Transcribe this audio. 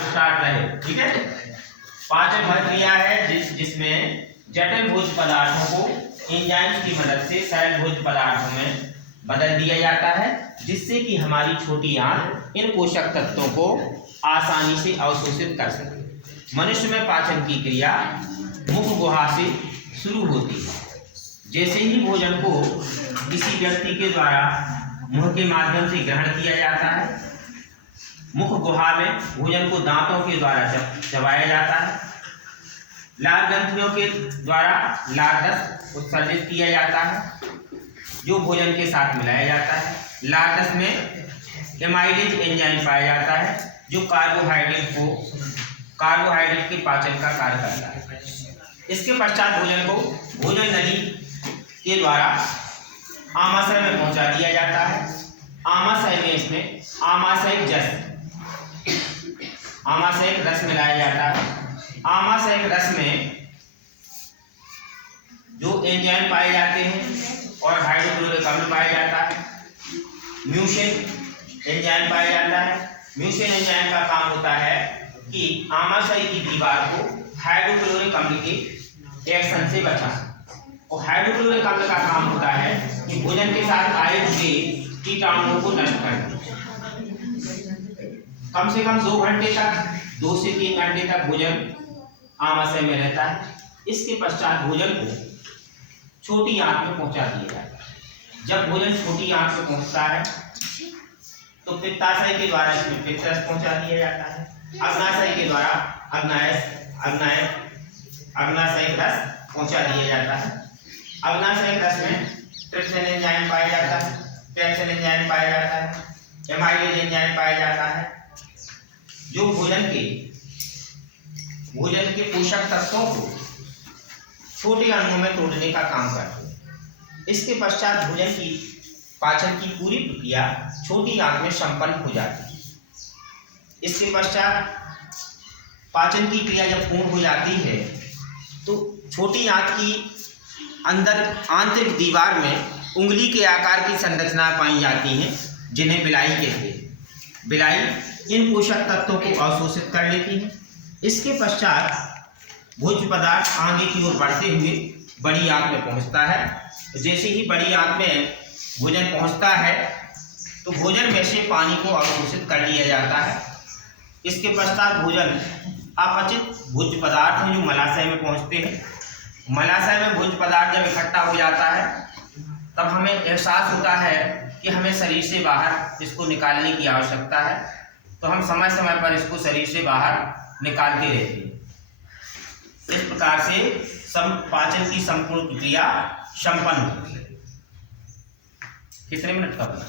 Start रहे। ठीक है, पाचन प्रक्रिया है जिसमें जटिल भोज्य पदार्थों को एंजाइम्स की मदद से सरल भोज्य पदार्थों में बदल दिया जाता है, जिससे कि हमारी छोटी आंत इन पोषक तत्वों को आसानी से अवशोषित कर सके। मनुष्य में पाचन की क्रिया मुख गुहा से शुरू होती है। जैसे ही भोजन को किसी व्यक्ति के द्वारा मुंह के माध्यम से ग्रहण किया जाता है, मुख गुहा में भोजन को दांतों के द्वारा चबाया जाता है। लार ग्रंथियों के द्वारा लार रस उत्सर्जित किया जाता है, जो भोजन के साथ मिलाया जाता है। लार रस में एमाइलेज एंजाइम पाया जाता है, जो कार्बोहाइड्रेट के पाचन का कार्य करता है। इसके पश्चात भोजन को भोजन नली के द्वारा आमाशय में पहुंचा दिया जाता है। आमाशय में इसमें आमाशयिक रस मिलाया जाता है। आमाशयिक रस में जो एंजाइम पाए जाते हैं और हाइड्रोक्लोरिक अम्ल पाया जाता है। म्यूसिन एंजाइम पाया जाता है। म्यूसिन एंजाइम का काम होता है कि आमाशय की दीवार को हाइड्रोक्लोरिक अम्ल के एक्शन से बचाना। और हाइड्रोक्लोरिक अम्ल का काम होता है कि भोजन के साथ आए हुए कीटाणुओं को नष्ट करना। कम से कम 2 घंटे तक, 2 से 3 घंटे तक भोजन आमाशय में रहता है। इसके पश्चात भोजन को छोटी आंत में पहुंचा दिया जाता है। जब भोजन छोटी आंत में पहुंचता है तो पित्ताशय के द्वारा इसमें पित्तरस पहुंचा दिया जाता है। अग्नाशय के द्वारा अग्नाशयिक रस पहुंचा दिया जाता है। अग्नाशयिक रस में ट्रिप्सिन एंजाइम पाया जाता है, पेप्सिन एंजाइम पाया जाता है, एमाइलेज एंजाइम पाया जाता है, जो भोजन के पोषक तत्वों को छोटे अणुओं में तोड़ने का काम करते हैं। इसके पश्चात भोजन की पाचन की पूरी प्रक्रिया छोटी आंत में संपन्न हो जाती है। इसके पश्चात पाचन की क्रिया जब पूर्ण हो जाती है तो छोटी आंत की अंदर आंतरिक दीवार में उंगली के आकार की संरचना पाई जाती हैं, जिन्हें बिलाई कहते हैं। बिलाई इन पोषक तत्वों को अवशोषित कर लेती है। इसके पश्चात भोज्य पदार्थ आगे की ओर बढ़ते हुए बड़ी आंत में पहुंचता है। जैसे ही बड़ी आंत में भोजन पहुंचता है तो भोजन में से पानी को अवशोषित कर लिया जाता है। इसके पश्चात भोजन अपचित भोज्य पदार्थ हैं जो मलाशय में पहुंचते हैं। मलाशय में भोज्य पदार्थ जब इकट्ठा हो जाता है तब हमें एहसास होता है कि हमें शरीर से बाहर इसको निकालने की आवश्यकता है, तो हम समय समय पर इसको शरीर से बाहर निकालते रहते हैं। इस प्रकार से पाचन की संपूर्ण प्रक्रिया संपन्न होती है। कितने मिनट का बना?